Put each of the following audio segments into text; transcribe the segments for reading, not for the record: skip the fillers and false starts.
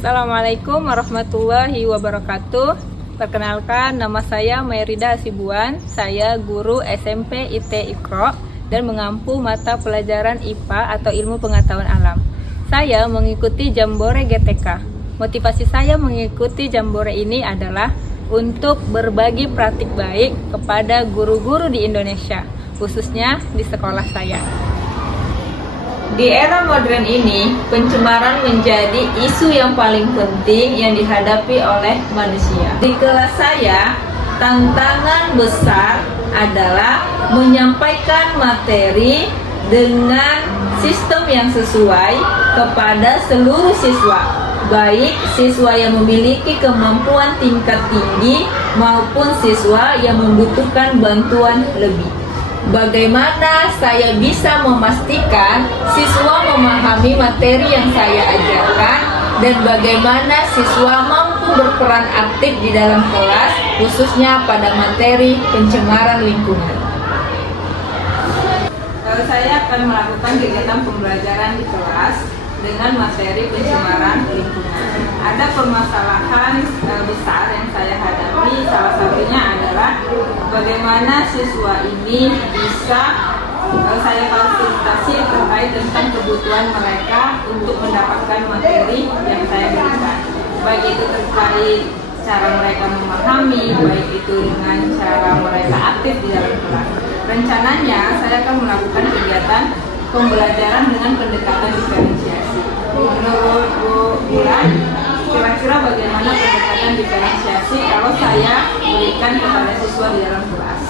Assalamualaikum warahmatullahi wabarakatuh. Perkenalkan, nama saya Mayrida Hasibuan. Saya guru SMP IT Iqra dan mengampu mata pelajaran IPA atau Ilmu Pengetahuan Alam. Saya mengikuti Jambore GTK. Motivasi saya mengikuti Jambore ini adalah untuk berbagi praktik baik kepada guru-guru di Indonesia, khususnya di sekolah saya. Di era modern ini, pencemaran menjadi isu yang paling penting yang dihadapi oleh manusia. Di kelas saya, tantangan besar adalah menyampaikan materi dengan sistem yang sesuai kepada seluruh siswa, baik siswa yang memiliki kemampuan tingkat tinggi maupun siswa yang membutuhkan bantuan lebih. Bagaimana saya bisa memastikan siswa memahami materi yang saya ajarkan dan bagaimana siswa mampu berperan aktif di dalam kelas, khususnya pada materi pencemaran lingkungan. Saya akan melakukan kegiatan pembelajaran di kelas dengan materi pencemaran lingkungan. Ada permasalahan besar yang saya hadapi, salah satunya adalah bagaimana siswa ini bisa saya fasilitasi terkait tentang kebutuhan mereka untuk mendapatkan materi yang saya berikan. Baik itu terkait cara mereka memahami, baik itu dengan cara mereka aktif di dalam kelas. Rencananya saya akan melakukan kegiatan pembelajaran dengan pendekatan diferensiasi. Menurut Bu Bulan, kira-kira bagaimana pendekatan diferensiasi kalau saya berikan kepada siswa di dalam kelas?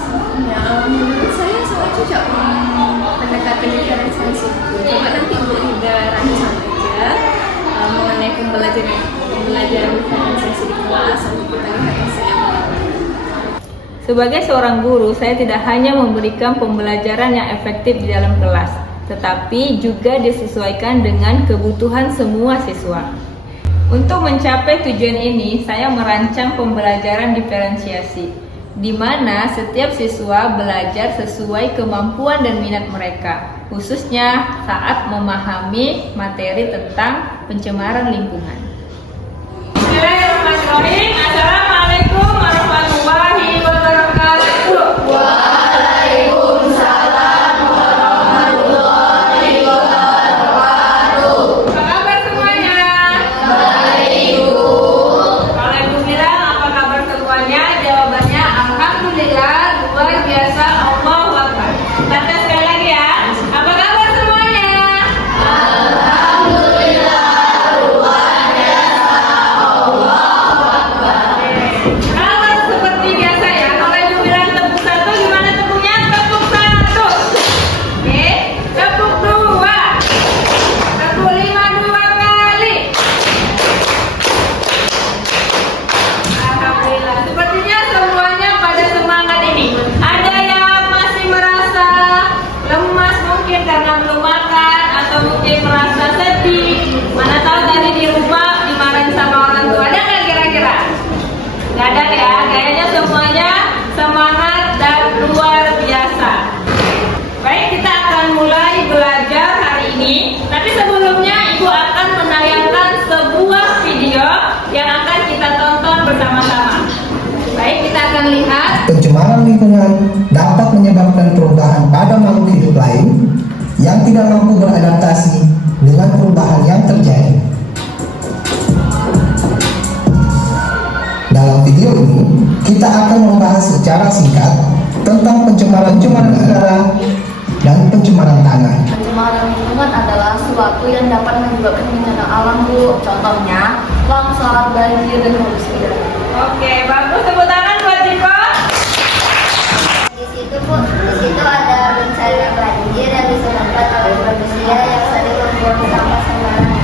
Ya, menurut saya sangat cocok pendekatan diferensiasi itu. Coba nanti Bu Ida rancang aja mengenai pembelajaran diferensiasi di kelas, nanti kita lihat hasilnya. Sebagai seorang guru, saya tidak hanya memberikan pembelajaran yang efektif di dalam kelas, tetapi juga disesuaikan dengan kebutuhan semua siswa. Untuk mencapai tujuan ini, saya merancang pembelajaran diferensiasi, di mana setiap siswa belajar sesuai kemampuan dan minat mereka, khususnya saat memahami materi tentang pencemaran lingkungan. Bismillahirrahmanirrahim. Assalamualaikum warahmatullahi wabarakatuh. Waalaikumsalam warahmatullahi wabarakatuh. Apa kabar semuanya? Baik, Bu. Kalau Ibu bilang apa kabar semuanya? Jawabannya alhamdulillah, luar biasa, Allahu Akbar. Kita sekali lagi ya. Apa kabar semuanya? Alhamdulillah, luar biasa, Allahu Akbar. Kalau seperti biasa ya, kalau Ibu bilang tepuk satu, gimana tepuknya? Tepuk satu. Oke, tepuk dua. Tepuk lima dua kali. Alhamdulillah. Sepertinya semuanya pada semangat ini. Ada yang masih merasa lemas mungkin karena belum makan, atau mungkin merasa sedih. Mana tahu tadi di rumah dimarahin sama orang tua. Ada nggak kira-kira? Nggak ada ya. Kayaknya semuanya semangat dan luar biasa. Baik, kita akan mulai belajar hari ini. Tapi sebelumnya Ibu akan menayangkan sebuah video yang akan kita tonton bersama-sama. Baik, kita akan lihat. Pencemaran lingkungan dapat menyebabkan perubahan pada makhluk hidup lain yang tidak mampu beradaptasi dengan perubahan yang terjadi. Dalam video ini, kita akan membahas secara singkat tentang pencemaran udara dan pencemaran tanah. Pencemaran lingkungan adalah suatu yang dapat menyebabkan bencana alam, Bu. Contohnya longsor, banjir, dan polusi udara. Oke, bagus. Tepuk tangan buat Diko. Di situ ada bencana banjir yang disebabkan oleh manusia yang sering membuang sampah sembarangan.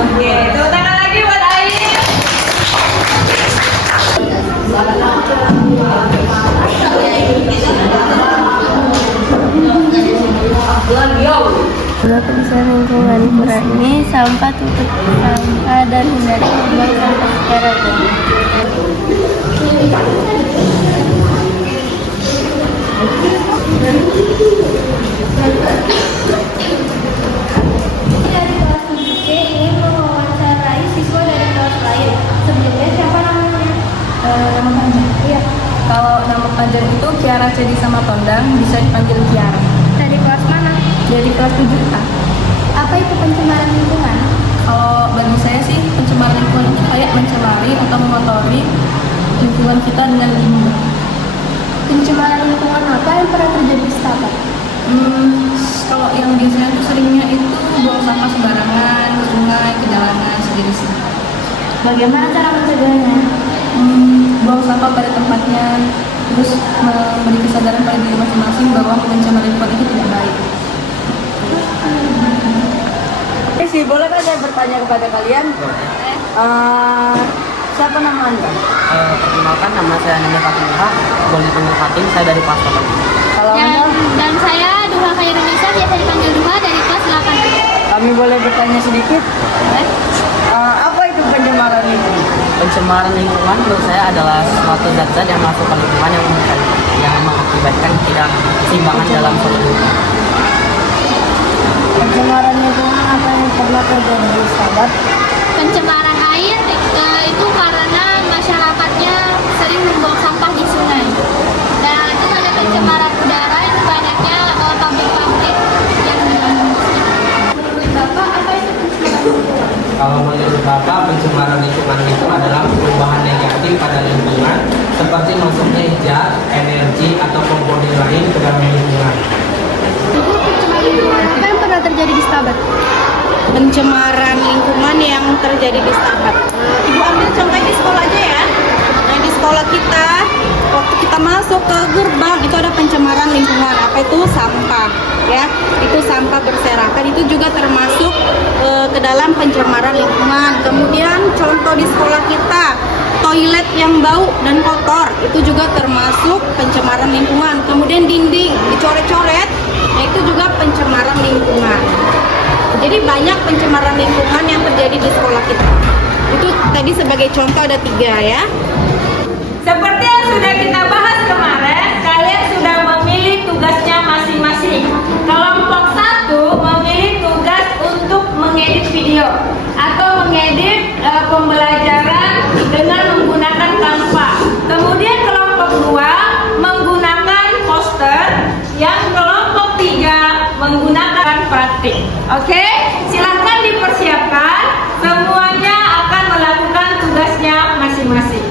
Oke, tepuk tangan lagi buat Ain. Guna kebersihan lingkungan, kurangi sampah, tutup sampah, dan hindari membuang sampah sembarangan. Dari kelas 7C ingin mewawancarai siswa dari Cedi sama Tondang, bisa dipanggil Kiara. Dari kelas mana? Dari kelas 7A. Apa itu pencemaran lingkungan? Kalau bagi saya sih, pencemaran lingkungan itu kayak mencemari atau mengotori lingkungan kita dengan limbah. Pencemaran lingkungan apa yang pernah terjadi di Setabat? Kalau yang biasanya itu seringnya itu buang sampah sembarangan ke sungai, ke jalanan, sejenisnya. Bagaimana cara mencegahnya? Buang sampah pada tempatnya, terus memberi kesadaran pada diri masing-masing bahwa pencemaran lingkungan itu tidak baik. Boleh kan saya bertanya kepada kalian? Siapa nama Anda? Perkenalkan, nama saya Nanda Fatimah. Boleh dipanggil Fatim, saya dari kelas 8. Kalau Anda, Dan saya Duha Khairunisa, biasa dipanggil Duha, dari kelas 8. kami boleh bertanya sedikit? Apa itu pencemaran lingkungan? Pencemaran lingkungan menurut saya adalah suatu zat-zat yang masuk ke lingkungan yang mengakibatkan tidak keseimbangan dalam suatu lingkungan. Pencemaran lingkungan apa yang pernah terjadi di Setabat? Pencemaran air itu karena masyarakatnya sering membuang sampah di sungai. Dan itu ada pencemaran udara itu banyaknya pabrik-pabrik yang mengganggu. Menurut Bapak, apa itu pencemaran lingkungan? Kalau menurut Bapak, pencemaran lingkungan itu adalah perubahan negatif pada lingkungan seperti masuknya zat, energi, atau komponen lain ke dalam lingkungan. Ibu, pencemaran lingkungan apa yang pernah terjadi di Setabat? Pencemaran lingkungan yang terjadi di Setabat. Ibu ambil contoh di sekolah aja ya. Nah, di sekolah kita, waktu kita masuk ke gerbang itu ada pencemaran lingkungan. Apa itu? Sampah, ya. Itu sampah berserakan. Itu juga termasuk ke dalam pencemaran lingkungan. Kemudian contoh di sekolah kita, toilet yang bau dan kotor itu juga termasuk pencemaran lingkungan. Kemudian dinding dicoret-coret, nah itu juga pencemaran lingkungan. Jadi banyak pencemaran lingkungan yang terjadi di sekolah kita. Itu tadi sebagai contoh ada 3 ya. Seperti yang sudah kita bahas kemarin, kalian sudah memilih tugasnya masing-masing. Kelompok 1 memilih tugas untuk mengedit video atau mengedit pembelajaran dengan menggunakan Canva. Kemudian kelompok 2 menggunakan poster, yang kelompok 3 menggunakan praktik. Oke, silahkan dipersiapkan. Semuanya akan melakukan tugasnya masing-masing.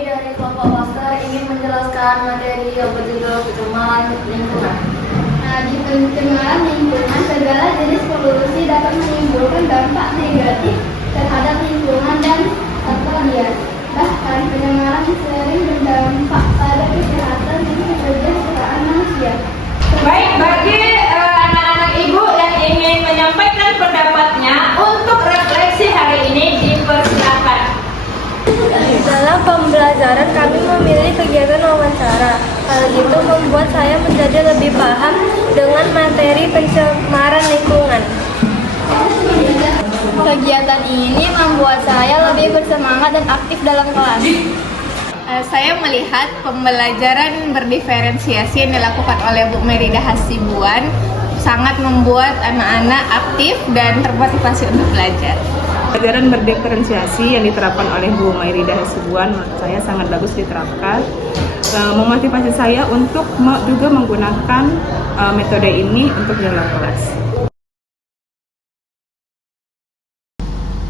Dari kelompok poster ingin menjelaskan materi yang berjudul pencemaran lingkungan. Nah, di pencemaran lingkungan, segala jenis polusi dapat menimbulkan dampak negatif terhadap lingkungan dan satwa liar. Bahkan pencemaran sering berdampak pada kesehatan dan kesejahteraan manusia. Baik, bagi anak-anak ibu yang ingin menyampaikan pendapatnya untuk refleksi hari ini, dipersilakan. Dalam pembelajaran kami memilih kegiatan wawancara. Hal itu membuat saya menjadi lebih paham dengan materi pencemaran lingkungan. Kegiatan ini membuat saya lebih bersemangat dan aktif dalam kelas. Saya melihat pembelajaran berdiferensiasi yang dilakukan oleh Bu Merida Hasibuan sangat membuat anak-anak aktif dan termotivasi untuk belajar. Pelajaran berdiferensiasi yang diterapkan oleh Bu Mairida Hasibuan menurut saya sangat bagus diterapkan, memotivasi saya untuk juga menggunakan metode ini untuk dalam kelas.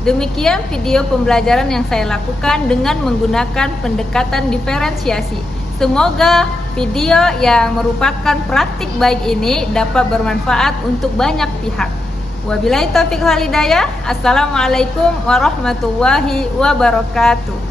Demikian video pembelajaran yang saya lakukan dengan menggunakan pendekatan diferensiasi. Semoga video yang merupakan praktik baik ini dapat bermanfaat untuk banyak pihak. Wabillahi taufiq wal hidayah. Assalamualaikum warahmatullahi wabarakatuh.